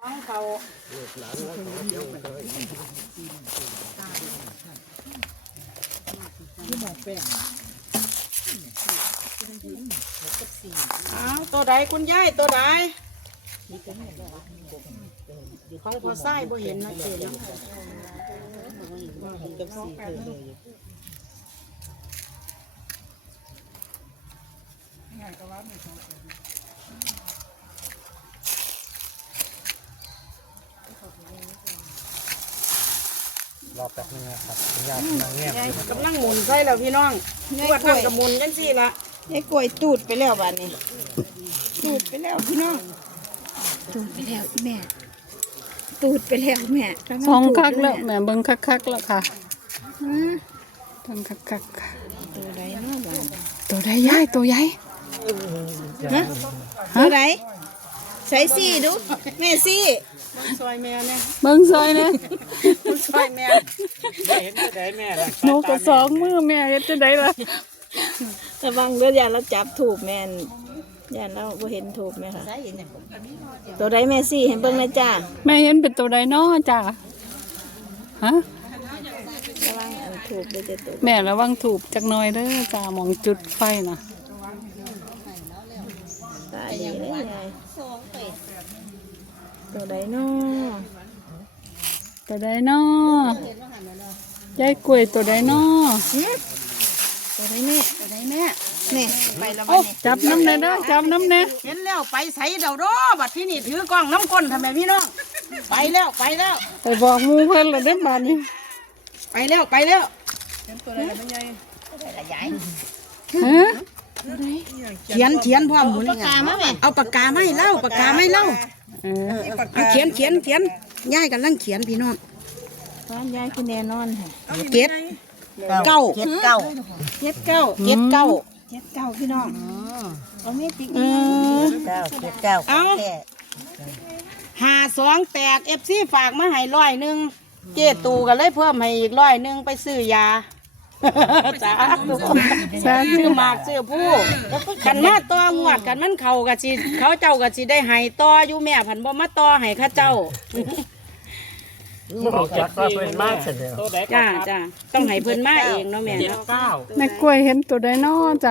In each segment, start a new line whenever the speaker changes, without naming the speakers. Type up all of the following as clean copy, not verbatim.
ฟังเขาตัวใดคุณยายตัวใดของพอไส้บ่เห็นนะเจ๊เนาะ
รอแป๊บนึงนะครับคุณยายกำลังแง่
กำลังหมุนใส่แล้วพี่น้องนวดทำกับหมุนจังสี่ละ
ยายกล้วยตูดไปแล้วบ้านนี้ตูดไปแล้วพี่น้องตูดไปแล้วแม่ตูดไปแล้วแม่
สองคักแล้วแม่เบิ่งคักๆแล้วค่ะเบิ่งคักๆ
ตัวใดเนาะบ้าน
ตัวใดยายตัวใหญ่
ฮะตัวใดใส่ซี่ดูแม่ซี่
ซอยแม่เนี่ย
เบิ่งซอยเนี่ย
ซอยแม่
เห็นได้แม่ละ
หนูก็สองมือแม่เฮ็ดจังไดล่ะ
ระวังเด้อย่าเราจับถูกแม่นย่าเราบ่เห็นถูกแม่ค่ะตัวใดแม่ซี่เห็นเบิ่งนะจ้า
แม่เห็นเป็นตัวใดน้อจ้ะฮะ
ระวังอันถูกเด้อจะตัว
แม่ระวังถูกจักหน่อยเด้อจ้าหมองจุดไฟน่ะ
ตาดีเลยยายตัวใดเนาะ
ตัวใดน้อยายกล้วยตัวใดน้อ
ตัวใดแม่
ตัวใดแม่
นี่ไปแล้วบ้า
โอ้
นนี้
จับน้ำแน่เด้อจับน้ำแน่
เห็นแล้วไปใส่เดาโดบัดที่นี่ถือกล้องน้ำก้นทำไมพี่น้องไปแล้วไปแล้ว
ไปบอกหมู่เพิ่นแล้วเด้อบัดนี้
ไปแล้วไปแล้ว
ฮะ
เขียนพร้อมหมุนเอาปากกาไม่เล่าปากกาไม่เล่า
เออ
เอาเขียนยายกำลังเขียนพี่น้อง
ตอนยายคือแน่นอนค่ะ
เก็ดเก้า
เจ็ดเก้า
เก็ดเก้าเก็ดเก้า
เจ็ดเก้าพี่น้องเอาแม่ติ๊ก
เออ
เก้าเจ็ดเก้า
เอา52แตกFCฝากมาให้100เจตูก็เลยเพิ่มให้อีก100ไปซื้อยาจ้าซื้อหมากซื้อผู้กันมาต่องวดกันมันเขากะสิเขาเจ้ากะสิได้ให้ต่ออยู่แม่ผันบ่มาต่อให้ข้าเจ้า
ออกจากว่าเป็นมากเสร็จแล้ว
จ้าต้องให้เพิ่นมาเองเนาะแม่เนาะ
แม่กล้วยเห็นตัวใดน้อจ้ะ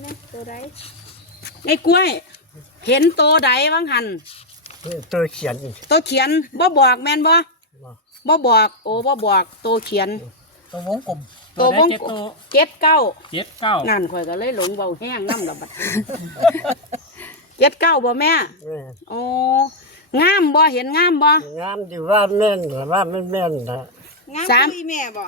ไอ้กล้วย เห็นโตใดบ้างหัน
ตัวเขียน
โตเขียนบ่บอกแม่นบ่บอกโอ้บ่บอกโตเขียน
ตัววงกลม
โตวงเก็ดเก้า
เจ็ดเก้า
นั่นข่อยก็เลยหลงเบาแห้งน้ำละบัดเก็ดเก้าบ่แม่โอ้งามบ่เห็นงามบ่
งามดีว่าแม่นหรือว่าไม่แม่นนะ
สาม
แม่บ่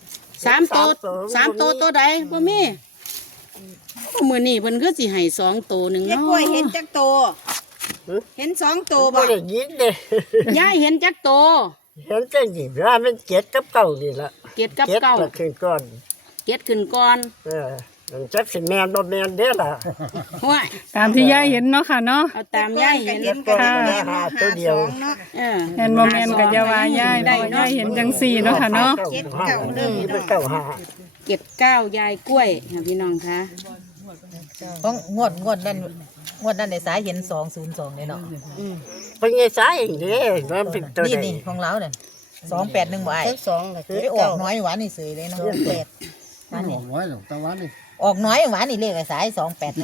3 โตตัวใดบ่มีมื้อนี้เพิ่นคือสิให้2 โตหนึง
ยาย
เนาะ
กล้วยเห็นจักโตเห็นสองโต
บ่
บ่
ได้ยินเด้
ยายเห็นจักโต
เห็นจังสิว่ามันเจ็ดกับเก้านี่ละ
เก็ดกับ
เจ็ด
เก้า
ละขึ้นก่อน
เก็ดขึ้นก่อน
มันจักสิแม่นบ่แม่นเด้อล่ะ
ห้วย
ตามที่ยายเห็นเนาะค่ะเนาะ
เอาตามยายเห็น
ค่ะ
หาตัวเดียว
เนาะ
เห็นบ่แม่นก็อย่าว่าย่ายได้ย่ายเห็นจังซี่เนาะค่ะเนาะ
เจ็ดเก้าเด้อ
เป็นเก้าห้า
เก็ดเก้ายายกล้วยค่ะพี่น้องคะ
ของงวดนั้นในสายเห็น202เลยเนาะ
เป็นไงสายอย่างนี้มันเป็นตัว
นี่
ใด
นี่ของเราเนี่ย281บ่ไอ้ ไปออกน้อยหวานนี่เสยเลยเนาะ8นั่นนี่
ไว้หรอกตะวันนี่
ออกน้อยหวานนี่เลขไอ้สาย281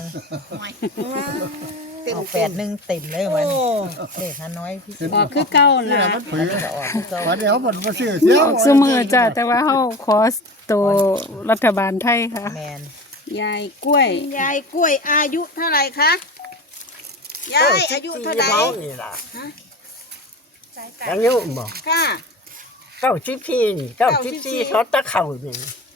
ออก81เต็มเลยวันเลขหาน้อยพี่
ออกคือเก้านะ
อันนี้ก็ออกคือเก่า
วันเดียวมันมาซื้อเสี้ยว
ออกซุมือจ้ะแต่ว่าเฮาขอตัวรัฐบาลไทยค่ะ
แมน
ยายกล้วย
ยายกล้วยอายุเท่าไหร่คะยายอายุเท่าไหร่
นี่ล่ะอายุบอก
ค่ะ
94นี่94เขาตะเข่านี่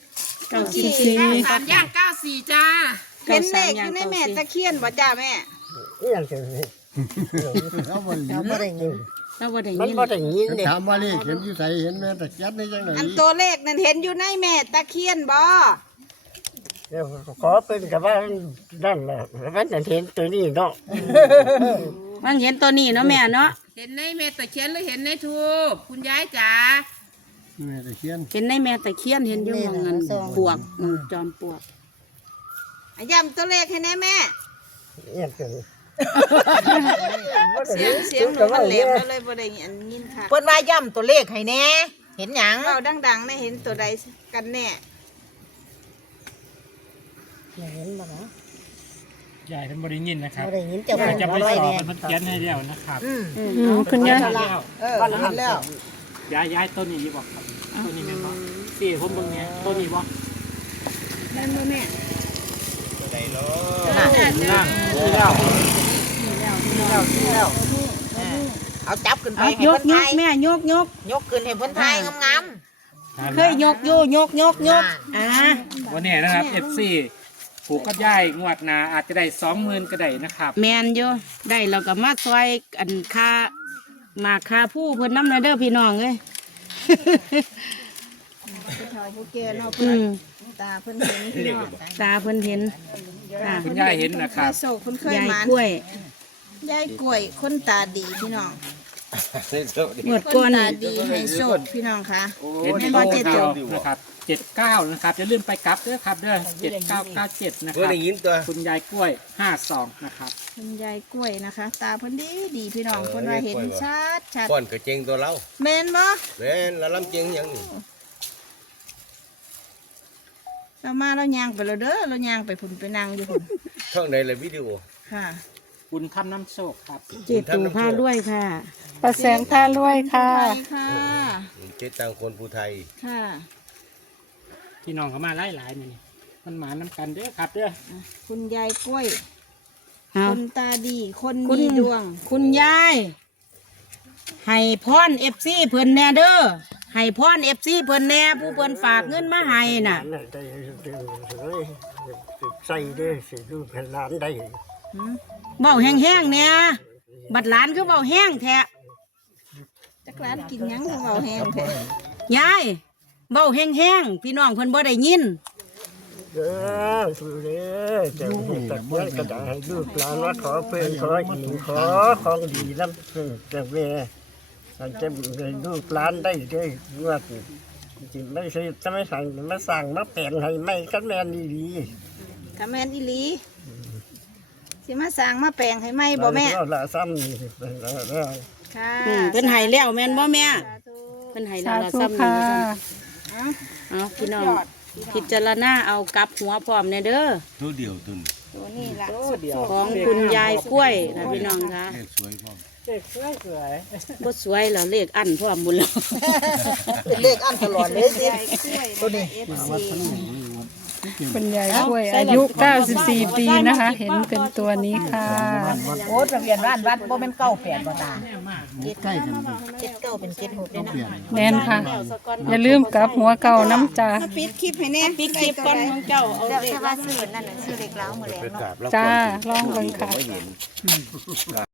94
สามย่าง94จ้า
เห็นเลขอยู่ในแม่ตะเคียนบ่จ้าแม่
นี่อย่างนี้
เอาไป
เราบ่ได้ยิน
แล้วบ่ได้
มัน
ยิน
บ่ได้ยินเด้
ถามว่านี่เข็มอยู่ใส่เห็นแม่แต่แก๊สนี่จังไหน
อันตัวเลขนั้นเห็นอยู่ในแม่ตะเคียนบ่
เดี๋ยวขอเป็นกับว่านั่นแหละแล้วมันเห็นตัวนี้เนาะ
มันเห็นตัวนี้เนาะแม่เนาะ
เห็นในเมตตะเคียนหรือเห็นในทูบคุณยายจ๋า
แม่แต่เขียน
เห็นในแม่ตะเคียนเห็นอยู่หมองเงินปวกจอมปวก
ย้ำตัวเลขให้แน่แม่
เนี่ยคือ
เสียงหนูมันแหลมแล้วเลยบ่ได้ยินค่ะ
เพิ่นว่าย่ำตัวเลขให้แน่เห็นหยัง
เว้าดังๆได้เห็นตัวใดกันแน่
ยายท่านบริยินนะครับ
บ่ได้ยินจะ
ยายจะไป
บ่
สอบ
ได้
มันเขียนให้แล้วนะครับ
คุณยาย
เห็นแล้ว
ย้ายต้นนี้บอกครับต้นนี้แม่นบอกสี่ผมเบิ่งเนี้ยต้นนี้บอก
แม่นบ่แม่
นั่งนี่แล้ว
เอาจับขึ้นไป
เอา
ให้
ย
เพิ่
ก
น
ย
ทาก ย
แม่ยก
ยกขึ้นให้เพิ่นทายงาม
เคยยกอยู่ยก
วันนี้นะครับ FC ผูกกับยายงวดหนาอาจจะได้ 20,000ก็ได้นะครับ
แมนอยู่ได้เราก็มาซอยอันค่ามาค่าผู้เพิ่นน้ำเด้อพี่น้องเอ้ย
ผู้เฒ่าผู้แก่เนาะ
อื
เพิ่น
ม
ตาเพิ่นเห็นพี่น้อง
ตาเพิ่นเห็นค่ะ
คุณยายเห็นนะครับ
โศกเพิ่นเคย
ยาย
หมาน
กล้วย
ยายกล้วยคนตาดีพี่น้อง
หมด
ค
ก้อน
นตา
นี่
ดีให้โชคพี่น้องค่ะ
เห็น
แม่น
โต
บ่เจ็ด
เก้า
จุด
นะครับ79นะครับอย่าลืมไปกลับเด้อครับเด้อ7997นะครับคุณยายกล้วย52นะครับ
คุณยายกล้วยนะคะ ตาเพิ่นดีพี่น้องเพิ่นว่าเห็นชัด
ก่อนก็เจงตัวเรา
แม่นบ่
แม่นแล้วลำเจงหยังนี่
เรามาเราย่างไปแล้วเด้อเราย่างไปพุ่นไปนั่งอยู่พุ่น
ช่องไหนเลยวิดีโอ
ค่ะ
คุณทำน้ำโชคครับ
เจตูผ้าด้วยค่ะ
ประแสงท่ารวยค่ะ
ไปค่ะ
เจ๊ตังคนผู้ไทย
ค่ะ
พี่น้องเขามาหลายๆนี่มันหมาน้ำกันเด้อครับเด้อ
คุณยายกล้วย
เอา
คนตาดีคน
คุณ
มีดวง
คุณยายให้พรFCเพิ่นแน่เด้อให้พรFCเพิ่นแน่ผู้เพิ่นฝากเงินมาให้น่ะ
ได้ใส่ได้สิดูแผ่นล้านได้
เบาแห้งๆเนี่ยบัดหลานคือเบาแห้งแท้
จักร้านกินหยังของเราแห้งแท้
ยายเบาแห้งๆพี่น้องเพิ่นบ่ได้ยิน
เด้อสุเด้อจะให้ตักเงินก็ได้ให้ลูกหลานว่าขอเพิ่นขออิงขอของดีนำจะแม่จะให้ลูกหลานได้เด้องวดจริงไม่ใช่จะไม่สั่งมาสั่งมาแปลงให้ไม่กันแม่นดี
กะแม่นอีหลีสิมาสร้างมาแปลงให้ไหมบ่แม่
เราละซ้ำนี่แล้ว
ค่ะ
เพิ่นให้แล้วแม่นบ่แม่
สาธุ
เพิ่นให้แล้
สาว
ล่ะ
ธุ
ซ้ำนี่
ค่ะ
ว่าซั่นเอาพี่น้องพิจารณาเอากลับหัวพร้อมแน่เด้อ
ตัวเดียวตุน
ตัวนี้ล่ะ
ของคุณยายกล้วยนะพี่น้องคะ
แค่สวยพร้อม
บ่สวยแล้วเลขอันพร้อมบุญแล้ว
ๆเป็นเลขอันตลอดเลยสิ
ยายกล้วยตัวนี้ FC
คุณยายกล้วยอายุ 94 ปีนะคะ เห็นเป็นตัวนี้ค่ะ
โอ้ทะเบียนบ้านวัดบ่แม่น98บ่ตา
ใกล้กัน
79เป็น76ได้นะ
แม่นค่ะ อย่าลืมกลับหัวเก่าน้ำจ้า
มาปิดคลิปให้แน่
ปิดคลิปก่อนของเจ้าเอา
เดี๋ยว
เลข
จะว่าซื้อนั่นน่ะซื้อเล็กแล้วหมดแล้ว
เป็นกราบแล้ว
จ้า ลองเบิ่งค่ะ
ไม่เห็น